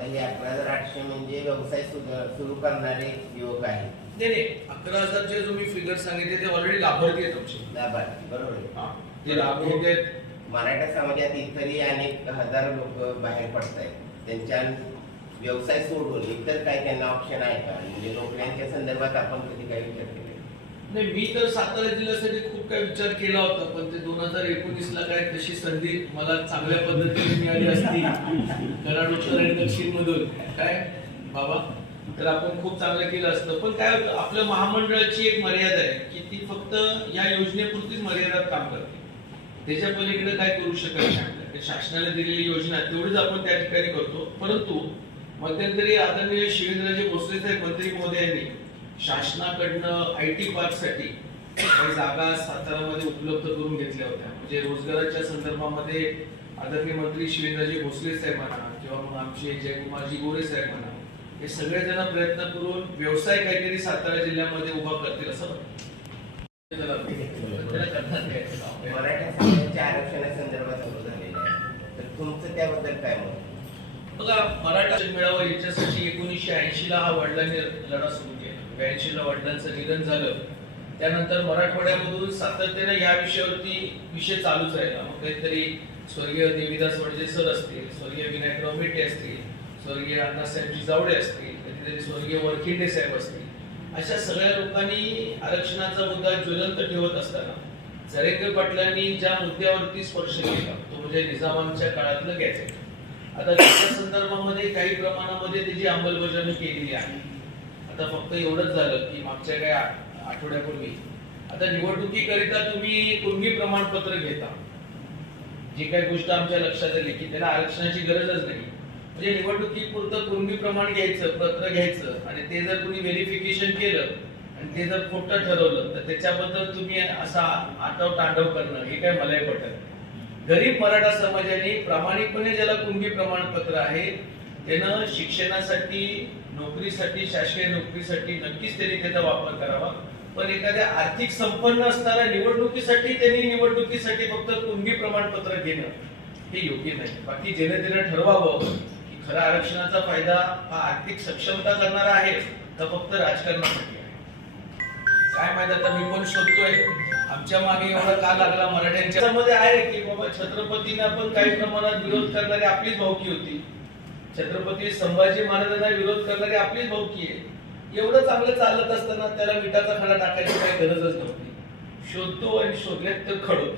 हे 11,800 म्हणजे व्यवसाय सुरू करणारे युवक आहेत. नाही 11,000 जे तुम्ही फिगर सांगितले ते ऑलरेडी लाभार्थी आहेत तुमचे. लाभार्थी बरोबर आहे. ते लाभार्थी आहेत. मराठा समाजात इतरही अनेक हजार लोक बाहेर पडत आहेत. त्यांच्या व्यवसाय सोडून इतर काही त्यांना ऑप्शन आहे का? म्हणजे नोकऱ्यांच्या संदर्भात आपण कधी काही विचार केला? नाही, मी तर सातारा जिल्ह्यासाठी खूप काही विचार केला होता, पण ते 2019ला काय तशी संधी मला चांगल्या पद्धतीने मिळाली असती कराड उत्तर आणि दक्षिण मधून काय बाबा, तर आपण खूप चांगलं केलं असतं. पण काय होतं, आपल्या महामंडळाची एक मर्यादा आहे की ती फक्त या योजनेपुरतीच मर्यादात काम करते. त्याच्या पलीकडे काय करू शकत नाही. शासनाने दिलेली योजना तेवढीच आपण त्या ठिकाणी करतो. परंतु मध्यंतरी आदरणीय शिवेंद्रजी भोसले साहेब मंत्री महोदयांनी शासनाकडनं IT पार्कसाठी काही जागा सातारामध्ये उपलब्ध करून घेतल्या होत्या. म्हणजे रोजगाराच्या संदर्भामध्ये आदरणीय मंत्री शिवेंद्रजी भोसले साहेब म्हणा किंवा मग आमचे जयकुमारजी गोरे साहेब म्हणा, हे सगळेजण प्रयत्न करून व्यवसाय काहीतरी सातारा जिल्ह्यामध्ये उभा करतील असं वाटतं. मराठा समाजाच्या आरक्षणासंदर्भात सुरू झालेलं आहे, तर तुमचं त्याबद्दल काय मत? बघा, मराठा मेळावा याच्यासाठी 1980ला हा वडिलांनी लढा सुरू केला. 82ला वडिलांचं निधन झालं. त्यानंतर मराठवाड्यामधून सातत्याने या विषयावरती विषय चालूच राहिला. मग काहीतरी स्वर्गीय देवीदास वडजे सर असतील, स्वर्गीय विनायकराव मेटे असतील, स्वर्गीय अण्णासाहेब जावडे असतील, कधीतरी स्वर्गीय वरखिंडे साहेब असतील, अशा सगळ्या लोकांनी आरक्षणाचा मुद्दा ज्वलंत ठेवत असताना जरेंगे पाटलांनी ज्या मुद्द्यावरती स्पर्श केला तो म्हणजे निजामांच्या काळातलं गॅझेट. आता त्याच्या संदर्भामध्ये काही प्रमाणामध्ये त्याची अंमलबजावणी केलेली आहे. आता फक्त एवढंच झालं की मागच्या काही आठवड्यापूर्वी आता निवडणुकीकरिता तुम्ही कुणबी प्रमाणपत्र घेता, जी काही गोष्ट आमच्या लक्षात आली की त्याला आरक्षणाची गरजच नाही. म्हणजे निवडणुकीपुरतं कुणबी प्रमाण घ्यायचं, पत्र घ्यायचं आणि ते जर तुम्ही व्हेरिफिकेशन केलं आणि ते जर खोटं ठरवलं तर त्याच्याबद्दल तुम्ही असा आटव तांडव करणं हे काय मलाही पटत नाही. गरीब मराठा समाजाने प्रामाणिकपणे ज्याला कुणबी प्रमाणपत्र आहे त्यानं शिक्षणासाठी, नोकरीसाठी, शासकीय नोकरीसाठी नक्कीच त्यांनी त्याचा वापर करावा. पण एखाद्या आर्थिक संपन्न असणाऱ्या निवडणुकीसाठी त्यांनी निवडणुकीसाठी फक्त कुणबी प्रमाणपत्र घेणं हे योग्य नाही. बाकी जनतेने ठरवावं की खरा आरक्षणाचा फायदा हा आर्थिक सक्षमता करणारा आहे का फक्त राजकारणासाठी आहे. काय माहिती, आता मी पण शोधतोय आमच्या मागे एवढा का लागला मराठ्यांच्या मध्ये आहे की बाबा छत्रपतींना पण काही प्रमाणात विरोध करणारी आपलीच भावकी होती, छत्रपती संभाजी महाराजांना विरोध करणारी आपलीच भावकी आहे. एवढं चांगलं चालत असताना त्याला मिठाचा खडा टाकायची काही गरजच नव्हती. शोधतो आणि शोधण्यात तर खडतो.